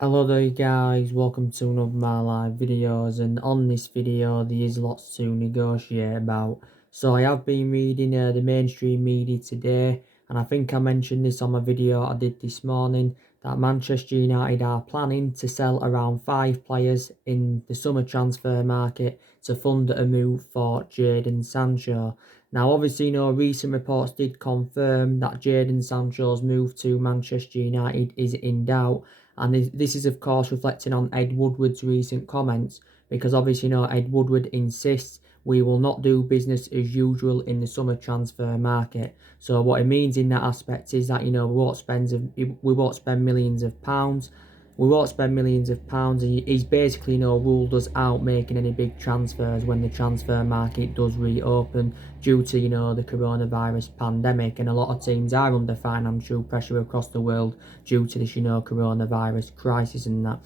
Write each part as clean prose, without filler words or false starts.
Hello there guys, welcome to another of my live videos, and on this video there is lots to negotiate about. So I have been reading the mainstream media today, and I think I mentioned this on my video I did this morning, that Manchester United are planning to sell around 5 players in the summer transfer market to fund a move for Jadon Sancho. Now obviously recent reports did confirm that Jadon Sancho's move to Manchester United is in doubt. And this is, of course, reflecting on Ed Woodward's recent comments, because obviously, Ed Woodward insists we will not do business as usual in the summer transfer market. So what it means in that aspect is that, we won't spend millions of pounds. We won't spend millions of pounds, and he's basically, ruled us out making any big transfers when the transfer market does reopen due to, the coronavirus pandemic. And a lot of teams are under financial pressure across the world due to this, coronavirus crisis and that.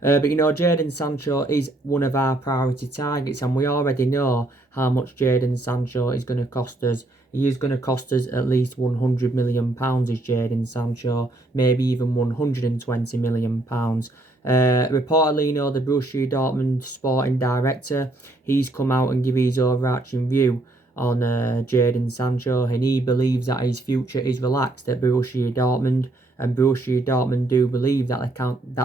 But Jadon Sancho is one of our priority targets, and we already know how much Jadon Sancho is going to cost us. He is going to cost us at least £100 million, is Jadon Sancho, maybe even £120 million. Reportedly, the Borussia Dortmund sporting director, he's come out and give his overarching view on Jadon Sancho, and he believes that his future is relaxed at Borussia Dortmund, and Borussia Dortmund do believe that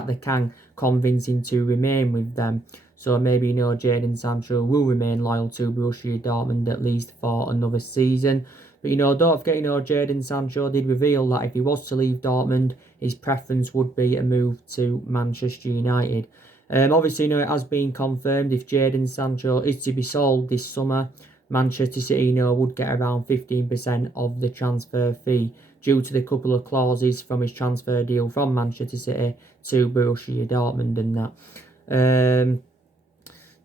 they can convince him to remain with them. So maybe Jadon Sancho will remain loyal to Borussia Dortmund at least for another season. But don't forget, Jadon Sancho did reveal that if he was to leave Dortmund, his preference would be a move to Manchester United. Obviously, it has been confirmed if Jadon Sancho is to be sold this summer, Manchester City, would get around 15% of the transfer fee due to the couple of clauses from his transfer deal from Manchester City to Borussia Dortmund and that.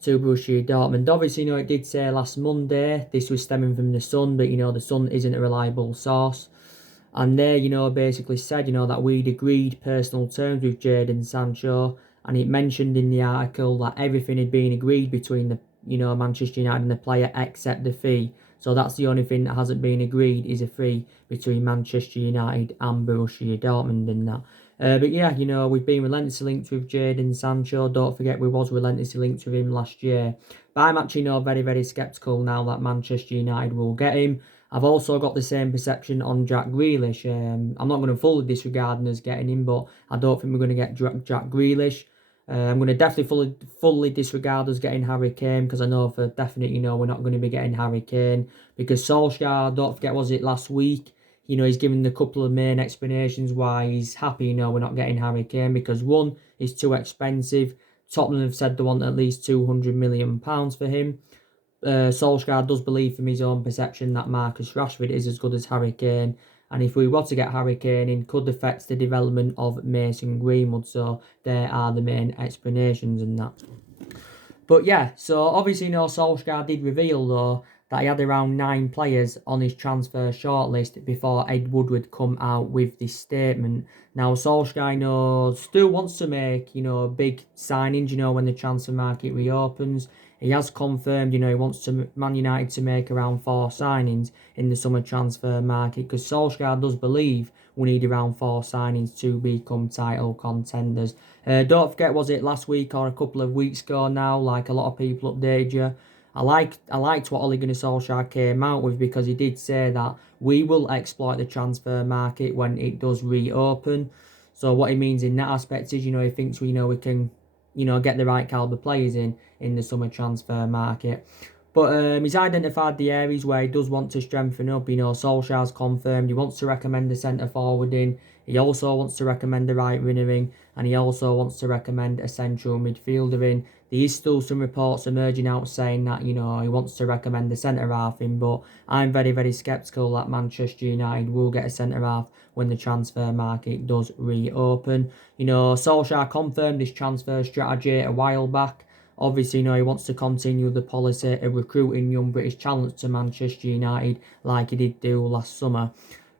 To Borussia Dortmund. Obviously, it did say last Monday this was stemming from the Sun, but the Sun isn't a reliable source. And they, basically said, that we'd agreed personal terms with Jadon Sancho, and it mentioned in the article that everything had been agreed between the, Manchester United and the player except the fee. So that's the only thing that hasn't been agreed, is a fee between Manchester United and Borussia Dortmund and that. But yeah, we've been relentlessly linked with Jadon Sancho. Don't forget we was relentlessly linked with him last year. But I'm actually very, very sceptical now that Manchester United will get him. I've also got the same perception on Jack Grealish. I'm not going to fully disregard us getting him, but I don't think we're going to get Jack Grealish. I'm going to definitely fully disregard us getting Harry Kane, because I know for definite, we're not going to be getting Harry Kane, because Solskjaer, don't forget, was it last week? He's given a couple of main explanations why he's happy, we're not getting Harry Kane, because one, is too expensive. Tottenham have said they want at least £200 million for him. Solskjaer does believe from his own perception that Marcus Rashford is as good as Harry Kane, and if we were to get Harry Kane in, could affect the development of Mason Greenwood. So there are the main explanations in that. But yeah, so obviously Solskjaer did reveal though that he had around 9 players on his transfer shortlist before Ed Woodward come out with this statement. Now Solskjaer still wants to make big signings when the transfer market reopens. He has confirmed he wants Man United to make around 4 signings in the summer transfer market, because Solskjaer does believe we need around 4 signings to become title contenders. Don't forget, was it last week or a couple of weeks ago now, like a lot of people updated you, I liked what Ole Gunnar Solskjaer came out with, because he did say that we will exploit the transfer market when it does reopen. So what he means in that aspect is, he thinks we can, get the right caliber players in the summer transfer market. But he's identified the areas where he does want to strengthen up. Solskjaer's confirmed he wants to recommend a centre forward in. He also wants to recommend a right winger in, and he also wants to recommend a central midfielder in. There is still some reports emerging out saying that, he wants to recommend a centre half in, but I'm very, very sceptical that Manchester United will get a centre half when the transfer market does reopen. Solskjaer confirmed his transfer strategy a while back. Obviously, he wants to continue the policy of recruiting young British talents to Manchester United like he did do last summer.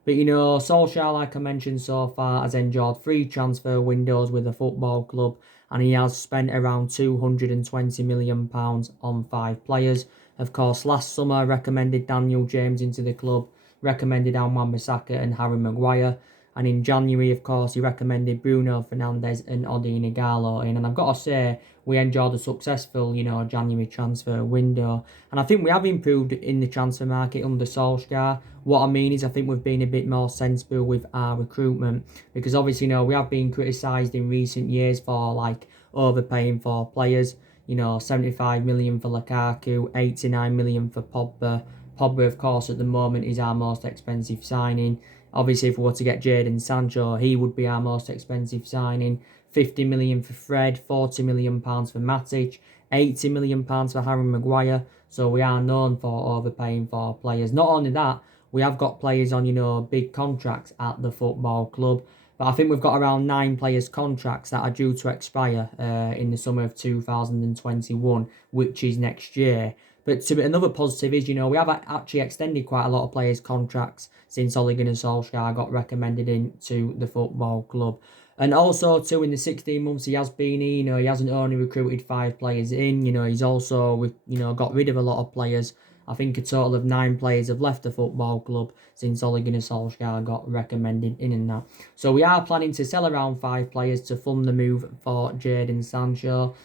But, Solskjaer, like I mentioned so far, has enjoyed 3 transfer windows with the football club, and he has spent around £220 million on 5 players. Of course, last summer recommended Daniel James into the club, recommended Wan-Bissaka and Harry Maguire, And in January, of course, he recommended Bruno Fernandes and Odion Ighalo in. And I've got to say, we enjoyed a successful, January transfer window. And I think we have improved in the transfer market under Solskjaer. What I mean is, I think we've been a bit more sensible with our recruitment. Because obviously, we have been criticised in recent years for, like, overpaying for players. 75 million for Lukaku, 89 million for Pogba. Pogba, of course, at the moment is our most expensive signing. Obviously, if we were to get Jadon Sancho, he would be our most expensive signing. 50 million for Fred, 40 million pounds for Matic, 80 million pounds for Harry Maguire. So we are known for overpaying for players. Not only that, we have got players on, big contracts at the football club. But I think we've got around 9 players' contracts that are due to expire in the summer of 2021, which is next year. But another positive is, we have actually extended quite a lot of players' contracts since Ole Gunnar Solskjaer got recommended into the football club. And also, too, in the 16 months he has been here, he hasn't only recruited 5 players in, he's also, got rid of a lot of players. I think a total of 9 players have left the football club since Ole Gunnar Solskjaer got recommended in and that. So we are planning to sell around 5 players to fund the move for Jadon Sancho.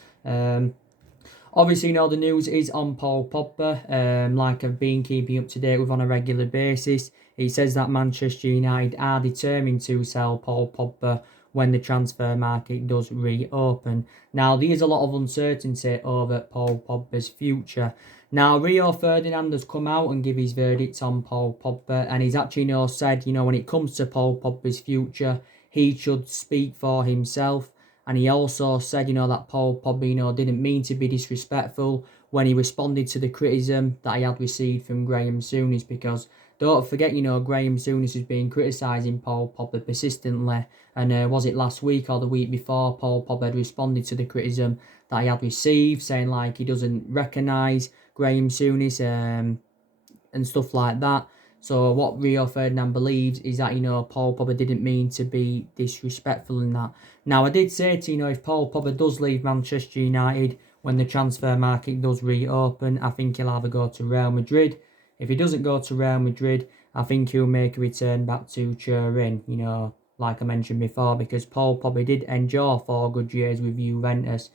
Obviously, the news is on Paul Pogba, like I've been keeping up to date with on a regular basis. He says that Manchester United are determined to sell Paul Pogba when the transfer market does reopen. Now, there's a lot of uncertainty over Paul Pogba's future. Now, Rio Ferdinand has come out and give his verdict on Paul Pogba, and he's actually said, when it comes to Paul Pogba's future, he should speak for himself. And he also said, that Paul Pogba, didn't mean to be disrespectful when he responded to the criticism that he had received from Graham Souness. Because don't forget, Graham Souness has been criticising Paul Pogba persistently. And was it last week or the week before, Paul Pogba had responded to the criticism that he had received, saying like he doesn't recognise Graham Souness and stuff like that. So what Rio Ferdinand believes is that, Paul Pogba didn't mean to be disrespectful in that. Now, I did say to if Paul Pogba does leave Manchester United when the transfer market does reopen, I think he'll either go to Real Madrid. If he doesn't go to Real Madrid, I think he'll make a return back to Turin, like I mentioned before, because Paul Pogba did enjoy 4 good years with Juventus.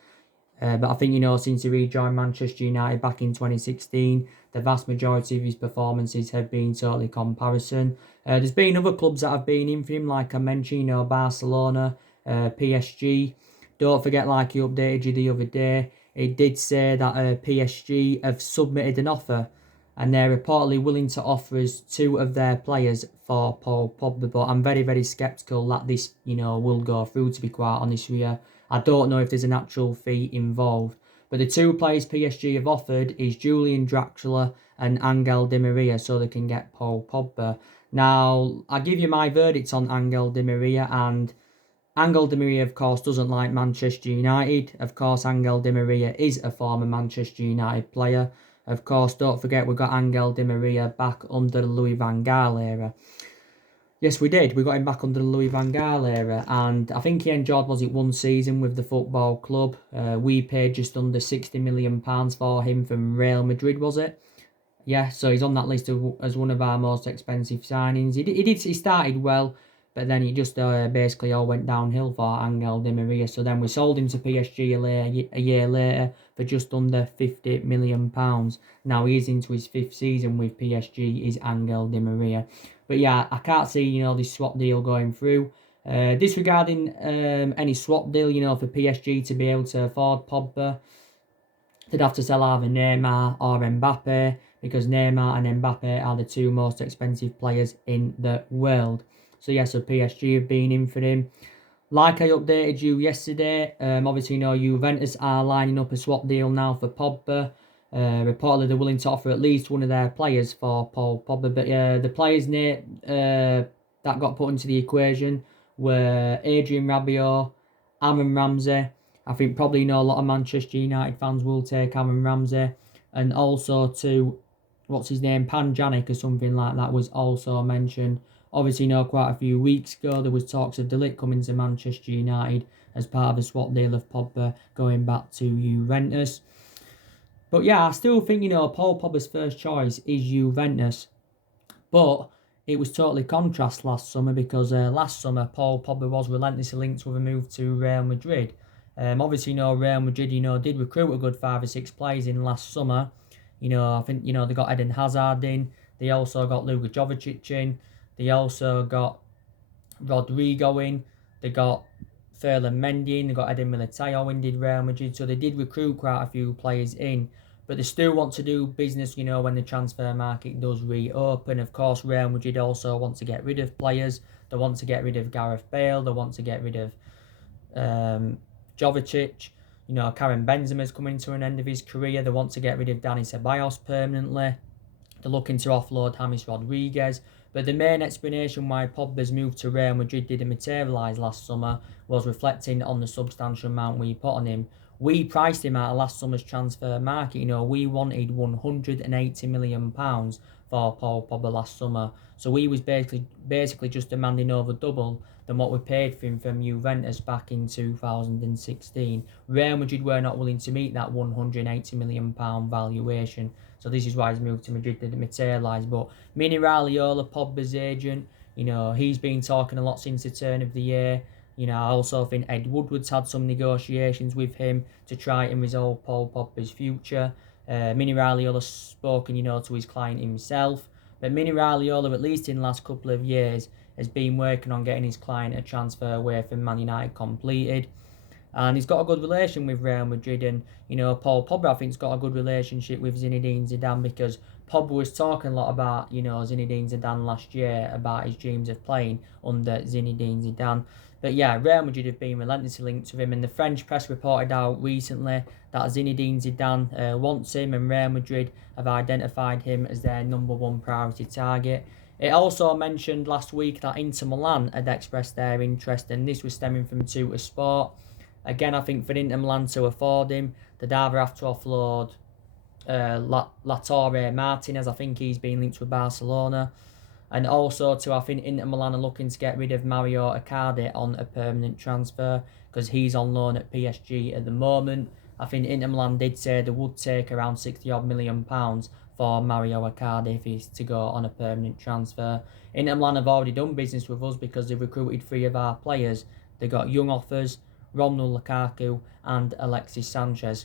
But I think, since he rejoined Manchester United back in 2016, the vast majority of his performances have been totally comparison. There's been other clubs that have been in for him, like I mentioned, Barcelona, PSG. Don't forget, like he updated you the other day, it did say that PSG have submitted an offer and they're reportedly willing to offer us 2 of their players for Paul Pogba. But I'm very, very sceptical that this, will go through, to be quite honest with you. I don't know if there's an actual fee involved. But the 2 players PSG have offered is Julian Draxler and Angel Di Maria, so they can get Paul Pogba. Now, I'll give you my verdict on Angel Di Maria, and Angel Di Maria, of course, doesn't like Manchester United. Of course, Angel Di Maria is a former Manchester United player. Of course, don't forget, we got Angel Di Maria back under the Louis van Gaal era. Yes, we did. We got him back under the Louis van Gaal era, and I think he enjoyed, was it 1 season with the football club? We paid just under £60 million for him from Real Madrid, was it? Yeah, so he's on that list as one of our most expensive signings. He started well, but then he just basically all went downhill for Angel Di Maria. So then we sold him to PSG a year later for just under £50 million. Now he's into his 5th season with PSG, is Angel Di Maria. But yeah, I can't see, this swap deal going through. Disregarding any swap deal, for PSG to be able to afford Pogba, they'd have to sell either Neymar or Mbappe, because Neymar and Mbappe are the 2 most expensive players in the world. So yeah, so PSG have been in for him. Like I updated you yesterday, obviously, Juventus are lining up a swap deal now for Pogba. Reportedly, they're willing to offer at least one of their players for Paul Pogba. But the players that got put into the equation were Adrian Rabiot, Aaron Ramsey. I think probably a lot of Manchester United fans will take Aaron Ramsey. And also to, what's his name, Panjanic or something like that was also mentioned. Obviously, quite a few weeks ago, there was talks of De Ligt coming to Manchester United as part of a swap deal of Pogba going back to Juventus. But yeah, I still think, Paul Pogba's first choice is Juventus. But it was totally contrast last summer because last summer Paul Pogba was relentlessly linked with a move to Real Madrid. Obviously, Real Madrid, did recruit a good 5 or 6 players in last summer. I think, they got Eden Hazard in. They also got Luka Jovic in. They also got Rodrigo in. They got Ferland Mendy in. They got Eden Militao in, did Real Madrid. So they did recruit quite a few players in. But they still want to do business, when the transfer market does reopen. Of course, Real Madrid also want to get rid of players. They want to get rid of Gareth Bale. They want to get rid of Jovic. Karim Benzema's coming to an end of his career. They want to get rid of Dani Ceballos permanently. They're looking to offload James Rodriguez. But the main explanation why Pogba's move to Real Madrid didn't materialise last summer was reflecting on the substantial amount we put on him. We priced him out of last summer's transfer market. We wanted £180 million for Paul Pogba last summer. So we was basically just demanding over double than what we paid for him from Juventus back in 2016. Real Madrid were not willing to meet that £180 million valuation. So this is why his move to Madrid didn't materialise. But Mini Raiola, Pogba's agent, he's been talking a lot since the turn of the year. I also think Ed Woodward's had some negotiations with him to try and resolve Paul Pogba's future. Mini Raiola's spoken, to his client himself. But Mini Raiola, at least in the last couple of years, has been working on getting his client a transfer away from Man United completed. And he's got a good relation with Real Madrid. And, Paul Pogba, I think, has got a good relationship with Zinedine Zidane because Pogba was talking a lot about, Zinedine Zidane last year, about his dreams of playing under Zinedine Zidane. But yeah, Real Madrid have been relentlessly linked to him, and the French press reported out recently that Zinedine Zidane wants him, and Real Madrid have identified him as their number one priority target. It also mentioned last week that Inter Milan had expressed their interest, and this was stemming from Tutor Sport. Again, I think for Inter Milan to afford him, they'd either have to offload Lautaro Martinez. I think he's been linked with Barcelona. And also, I think Inter Milan are looking to get rid of Mario Icardi on a permanent transfer because he's on loan at PSG at the moment. I think Inter Milan did say they would take around £60 million for Mario Icardi if he's to go on a permanent transfer. Inter Milan have already done business with us because they've recruited 3 of our players. They got young offers, Romelu Lukaku and Alexis Sanchez.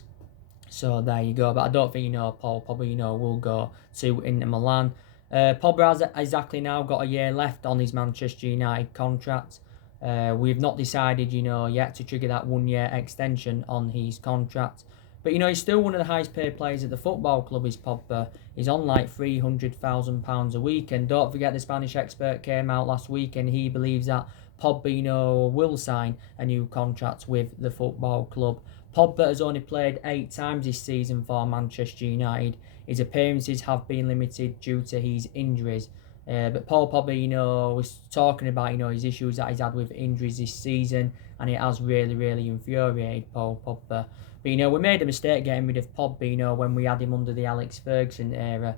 So there you go. But I don't think, Paul Pogba, will go to Inter Milan. Pogba has exactly now got a year left on his Manchester United contract. We've not decided, yet to trigger that 1-year extension on his contract. But, he's still one of the highest paid players at the football club, is Pogba. He's on like £300,000 a week. And don't forget, the Spanish expert came out last week and he believes that Pogba, will sign a new contract with the football club. Pogba has only played 8 times this season for Manchester United. His appearances have been limited due to his injuries. But Paul Pogba, was talking about, his issues that he's had with injuries this season, and it has really, really infuriated Paul Pogba. But, we made a mistake getting rid of Pogba, when we had him under the Alex Ferguson era.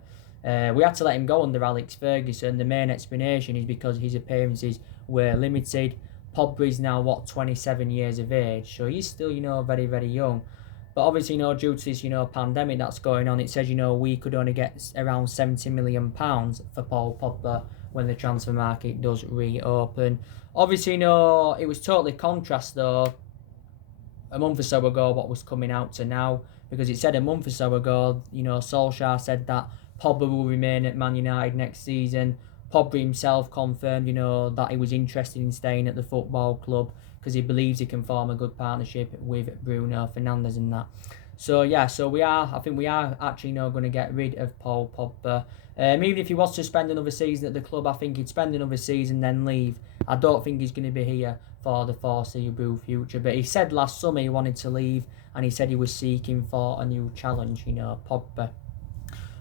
We had to let him go under Alex Ferguson. The main explanation is because his appearances were limited. Pogba is now, 27 years of age, so he's still, very, very young. But obviously, due to this, pandemic that's going on, it says, we could only get around £70 million for Paul Pogba when the transfer market does reopen. Obviously, it was totally contrast, though, a month or so ago, what was coming out to now, because it said a month or so ago, Solskjaer said that Pogba will remain at Man United next season. Pogba himself confirmed, that he was interested in staying at the football club because he believes he can form a good partnership with Bruno Fernandes and that. So yeah, I think we are actually now going to get rid of Paul Pogba. Even if he was to spend another season at the club, I think he'd spend another season then leave. I don't think he's going to be here for the foreseeable future. But he said last summer he wanted to leave, and he said he was seeking for a new challenge, Pogba.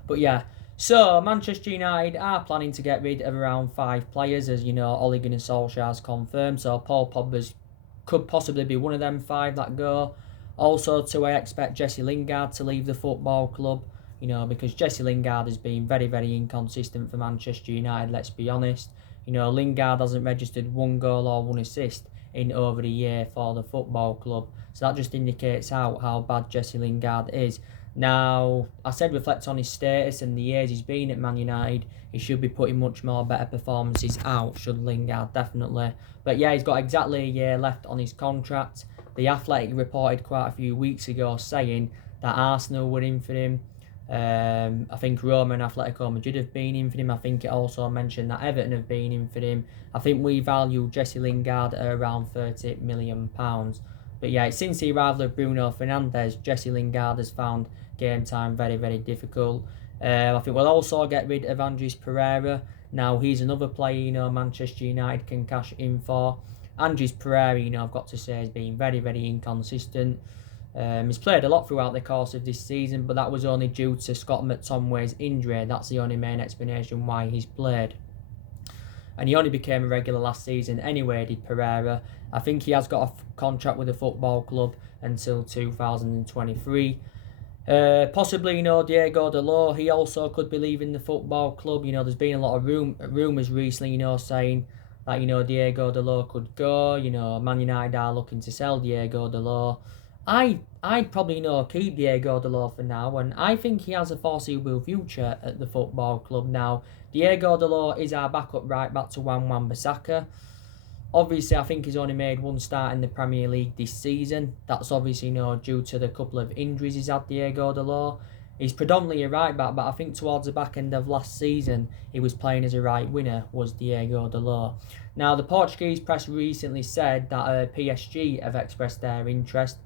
But yeah, so Manchester United are planning to get rid of around 5 players, as Ole Gunnar Solskjaer's confirmed. So Paul Pogba's could possibly be one of them 5 that go. Also, I expect Jesse Lingard to leave the football club, because Jesse Lingard has been very, very inconsistent for Manchester United, let's be honest. Lingard hasn't registered 1 goal or 1 assist in over a year for the football club. So that just indicates how bad Jesse Lingard is. Now, I said reflect on his status and the years he's been at Man United, he should be putting much more better performances out, should Lingard, definitely. But yeah, he's got exactly a year left on his contract. The Athletic reported quite a few weeks ago saying that Arsenal were in for him. I think Roma and Atletico Madrid have been in for him. I think it also mentioned that Everton have been in for him. I think we value Jesse Lingard at around £30 million. But yeah, since the arrival of Bruno Fernandes, Jesse Lingard has found game time very, very difficult. I think we'll also get rid of Andres Pereira. Now, he's another player, Manchester United can cash in for. Andres Pereira, I've got to say, has been very, very inconsistent. He's played a lot throughout the course of this season, but that was only due to Scott McTominay's injury. That's the only main explanation why he's played. And he only became a regular last season anyway, did Pereira. I think he has got a contract with the football club until 2023. Possibly, Diego Dalot, he also could be leaving the football club. There's been a lot of rumours recently, saying that, Diego Dalot could go. Man United are looking to sell Diego Dalot. I'd probably, keep Diego Dalot for now, and I think he has a foreseeable future at the football club now. Diego Dalot is our backup right back to Wan-Bissaka. Obviously, I think he's only made one start in the Premier League this season. That's obviously due to the couple of injuries he's had, Diego Dalot. He's predominantly a right back, but I think towards the back end of last season, he was playing as a right winger, was Diego Dalot. Now, the Portuguese press recently said that PSG have expressed their interest.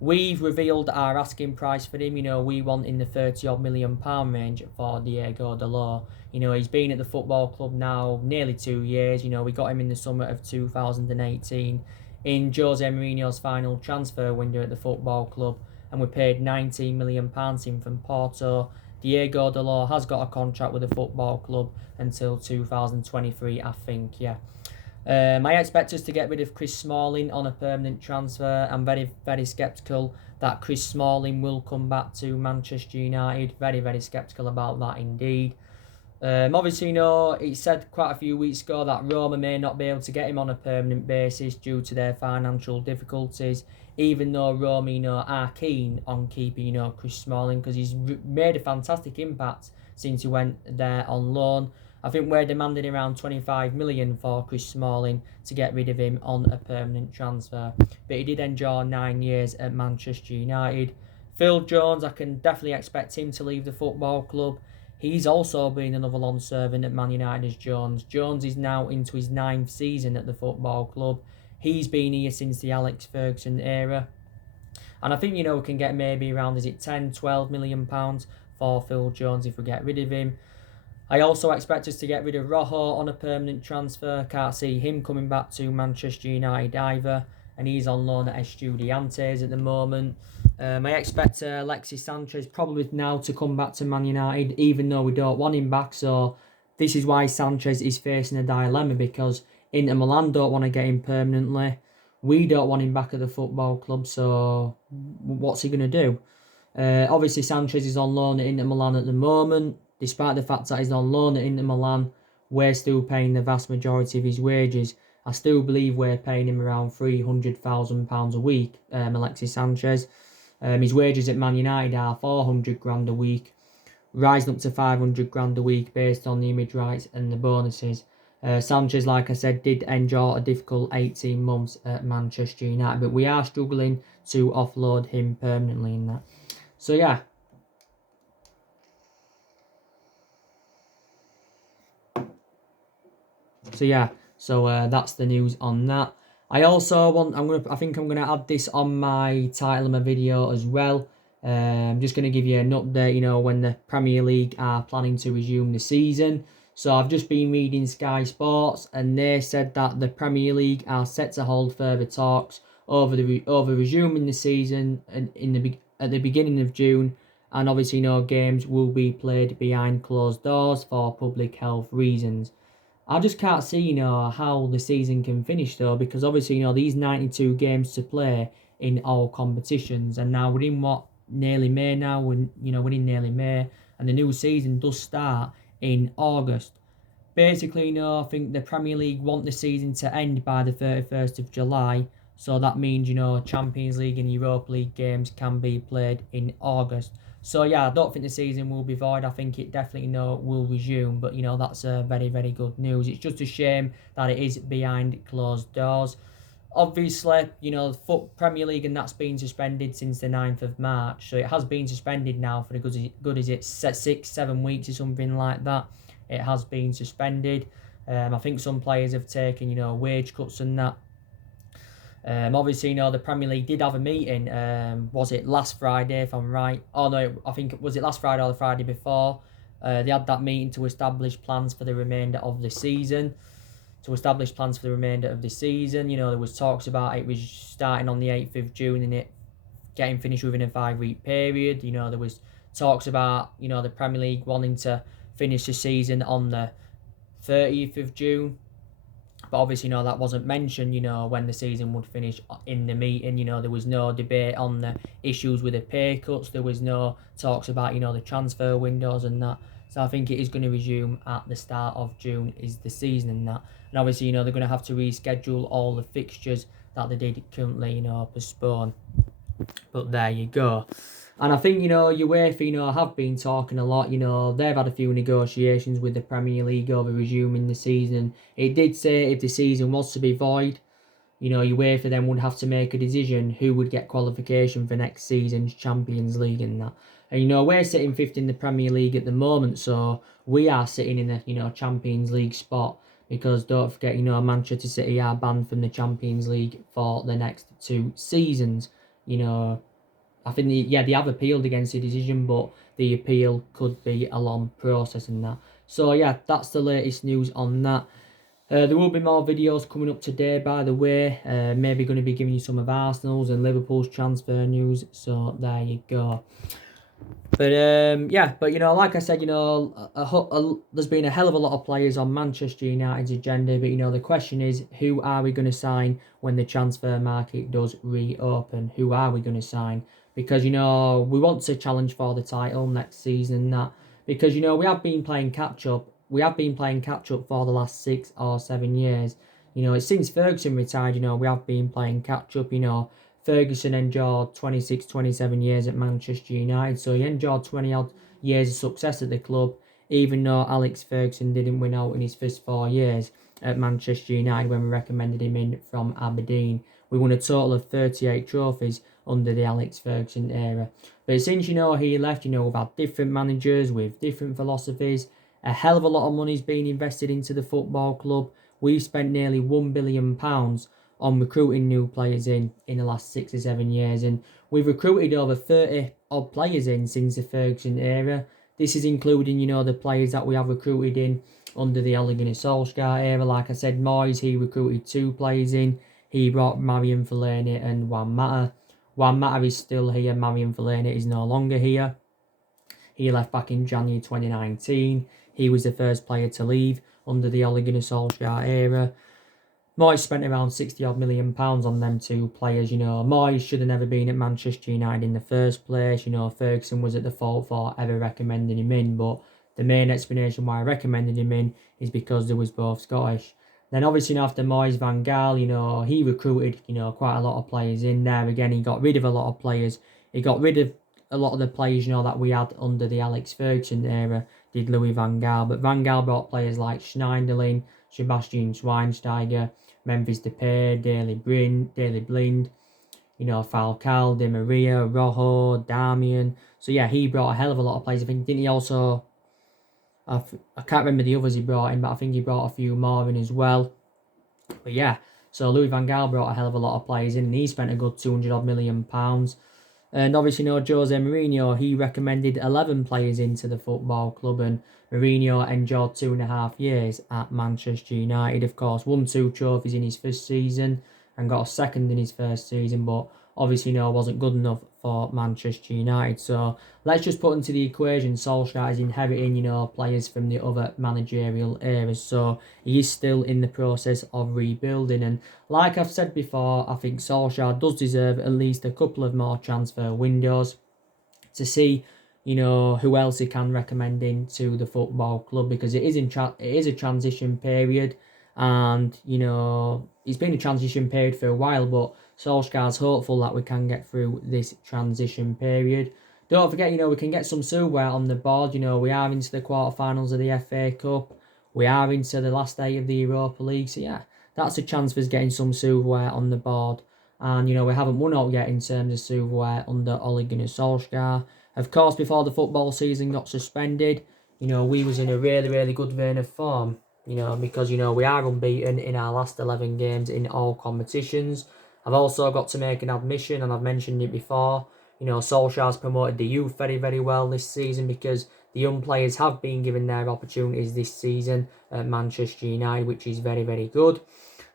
We've revealed our asking price for him. We want in the £30 million range for Diego Dalot. He's been at the football club now nearly 2 years. We got him in the summer of 2018 in Jose Mourinho's final transfer window at the football club, and we paid £19 million in from Porto. Diego Dalot has got a contract with the football club until 2023, I think, yeah. I expect us to get rid of Chris Smalling on a permanent transfer. I'm very, very sceptical that Chris Smalling will come back to Manchester United. Very, very sceptical about that indeed. Obviously, it said quite a few weeks ago that Roma may not be able to get him on a permanent basis due to their financial difficulties, even though Roma, are keen on keeping, Chris Smalling, because he's made a fantastic impact since he went there on loan. I think we're demanding around 25 million for Chris Smalling to get rid of him on a permanent transfer. But he did enjoy 9 years at Manchester United. Phil Jones, I can definitely expect him to leave the football club. He's also been another long servant at Man United as Jones. Jones is now into his 9th season at the football club. He's been here since the Alex Ferguson era. And I think, we can get maybe around, 10, 12 million pounds for Phil Jones if we get rid of him. I also expect us to get rid of Rojo on a permanent transfer. Can't see him coming back to Manchester United either. And he's on loan at Estudiantes at the moment. I expect Alexis Sanchez probably now to come back to Man United, even though we don't want him back. So this is why Sanchez is facing a dilemma, because Inter Milan don't want to get him permanently. We don't want him back at the football club. So what's he going to do? Obviously, Sanchez is on loan at Inter Milan at the moment. Despite the fact that he's on loan at Inter Milan, we're still paying the vast majority of his wages. I still believe we're paying him around £300,000 a week, Alexis Sanchez. His wages at Man United are 400 grand a week, rising up to 500 grand a week based on the image rights and the bonuses. Sanchez, like I said, did enjoy a difficult 18 months at Manchester United, but we are struggling to offload him permanently in that. So yeah. So that's the news on that. I also I think I'm gonna add this on my title of my video as well. I'm just gonna give you an update, when the Premier League are planning to resume the season. So I've just been reading Sky Sports, and they said that the Premier League are set to hold further talks over resuming the season at the beginning of June, and obviously games will be played behind closed doors for public health reasons. I just can't see, how the season can finish though, because obviously, these 92 games to play in all competitions, and now we're in nearly May now. We're in nearly May, and the new season does start in August. Basically, I think the Premier League want the season to end by the 31st of July, so that means, Champions League and Europa League games can be played in August. So yeah, I don't think the season will be void. I think it definitely will resume. But that's very, very good news. It's just a shame that it is behind closed doors. Obviously, the Premier League and that's been suspended since the 9th of March. So it has been suspended now for the good as it's 6-7 weeks or something like that. It has been suspended. I think some players have taken, wage cuts and that. Obviously, the Premier League did have a meeting. Was it last Friday, if I'm right? Oh, no, I think, was it last Friday or the Friday before? They had that meeting to establish plans for the remainder of the season. There was talks about it was starting on the 8th of June and it getting finished within a 5-week period. There was talks about, the Premier League wanting to finish the season on the 30th of June. But obviously, that wasn't mentioned, when the season would finish in the meeting. There was no debate on the issues with the pay cuts. There was no talks about, the transfer windows and that. So I think it is going to resume at the start of June is the season and that. And obviously, they're going to have to reschedule all the fixtures that they did currently, postpone. But there you go. And I think, UEFA, have been talking a lot. They've had a few negotiations with the Premier League over resuming the season. It did say if the season was to be void, UEFA then would have to make a decision who would get qualification for next season's Champions League and that. And, we're sitting fifth in the Premier League at the moment, so we are sitting in a, Champions League spot. Because don't forget, Manchester City are banned from the Champions League for the next 2 seasons. I think they have appealed against the decision, but the appeal could be a long process and that. So yeah, that's the latest news on that. There will be more videos coming up today, by the way. Maybe going to be giving you some of Arsenal's and Liverpool's transfer news. So there you go. But like I said, there's been a hell of a lot of players on Manchester United's agenda. But the question is, who are we going to sign when the transfer market does reopen? Who are we going to sign? Because we want to challenge for the title next season and that. Because we have been playing catch up. We have been playing catch up for the last 6 or 7 years. It's since Ferguson retired. We have been playing catch up. Ferguson endured 26, 27 years at Manchester United, so he endured 20 odd years of success at the club, even though Alex Ferguson didn't win out in his first 4 years at Manchester United when we recommended him in from Aberdeen. We won a total of 38 trophies under the Alex Ferguson era. But since he left, we've had different managers with different philosophies. A hell of a lot of money's been invested into the football club. We've spent nearly £1 billion on recruiting new players in the last 6 or 7 years, and we've recruited over 30 odd players in since the Ferguson era. This is including, the players that we have recruited in under the Ole Gunnar Solskjaer era. Like I said, Moyes, he recruited 2 players in. He brought Marian Fellaini and Juan Mata. Juan Mata is still here. Marian Fellaini is no longer here. He left back in January 2019. He was the first player to leave under the Ole Gunnar Solskjaer era. Moyes spent around £60 odd million on them 2 players. Moyes should have never been at Manchester United in the first place. Ferguson was at the fault for ever recommending him in, but the main explanation why I recommended him in is because they was both Scottish. Then obviously after Moyes, Van Gaal, he recruited, quite a lot of players in there. Again, he got rid of a lot of players. He got rid of a lot of the players, that we had under the Alex Ferguson era, did Louis Van Gaal. But Van Gaal brought players like Schneiderlin, Sebastian Schweinsteiger, Memphis Depay, Daley Blind, Falcao, Di Maria, Rojo, Darmian. So yeah, he brought a hell of a lot of players. I think, didn't he also... I can't remember the others he brought in, but I think he brought a few more in as well. But yeah, so Louis Van Gaal brought a hell of a lot of players in, and he spent a good £200 odd million. And obviously, Jose Mourinho, he recommended 11 players into the football club, and Mourinho endured 2.5 years at Manchester United. Of course, won 2 trophies in his first season and got a second in his first season, but obviously, wasn't good enough for Manchester United. So let's just put into the equation Solskjaer is inheriting, players from the other managerial eras. So he is still in the process of rebuilding. And like I've said before, I think Solskjaer does deserve at least a couple of more transfer windows to see, who else he can recommend into the football club, because it is a transition period. And, it's been a transition period for a while, but Solskjaer's hopeful that we can get through this transition period. Don't forget, we can get some silverware on the board. We are into the quarterfinals of the FA Cup. We are into the last 8 of the Europa League. So, yeah, that's a chance for us getting some silverware on the board. And, we haven't won out yet in terms of silverware under Ole Gunnar Solskjaer. Of course, before the football season got suspended, we was in a really, really good vein of form. Because, we are unbeaten in our last 11 games in all competitions. I've also got to make an admission, and I've mentioned it before. Solskjaer's promoted the youth very, very well this season because the young players have been given their opportunities this season at Manchester United, which is very, very good.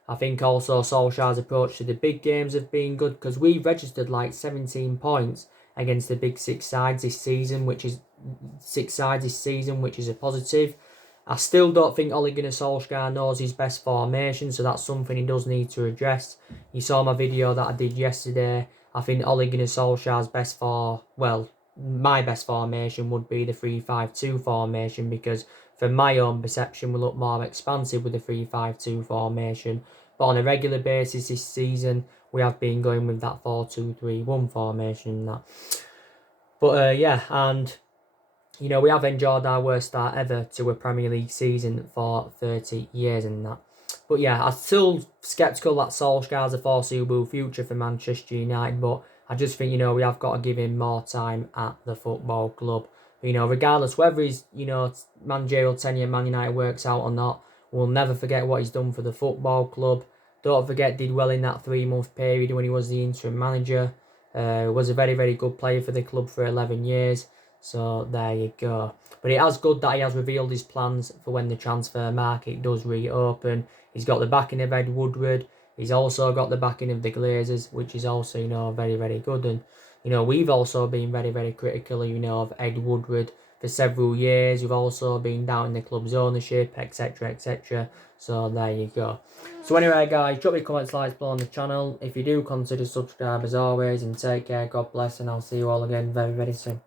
I think also Solskjaer's approach to the big games have been good because we registered like 17 points against the big six sides this season, which is a positive. I still don't think Ole Gunnar Solskjaer knows his best formation, so that's something he does need to address. You saw my video that I did yesterday. I think Ole Gunnar Solskjaer's my best formation would be the 3-5-2 formation because from my own perception we look more expansive with the 3-5-2 formation. But on a regular basis this season we have been going with that 4-2-3-1 formation and that. But we have enjoyed our worst start ever to a Premier League season for 30 years and that. But yeah, I'm still sceptical that Solskjaer's a foreseeable future for Manchester United, but I just think, we have got to give him more time at the football club. But, regardless whether his, managerial tenure at Man United works out or not, we'll never forget what he's done for the football club. Don't forget, did well in that 3-month period when he was the interim manager. Was a very, very good player for the club for 11 years. So there you go. But it is good that he has revealed his plans for when the transfer market does reopen. He's got the backing of Ed Woodward. He's also got the backing of the Glazers, which is also, very, very good. And, we've also been very, very critical, of Ed Woodward for several years. We've also been down in the club's ownership, etc., etc. So there you go. So anyway, guys, drop your comments, likes below on the channel. If you do, consider subscribe as always. And take care, God bless, and I'll see you all again very, very soon.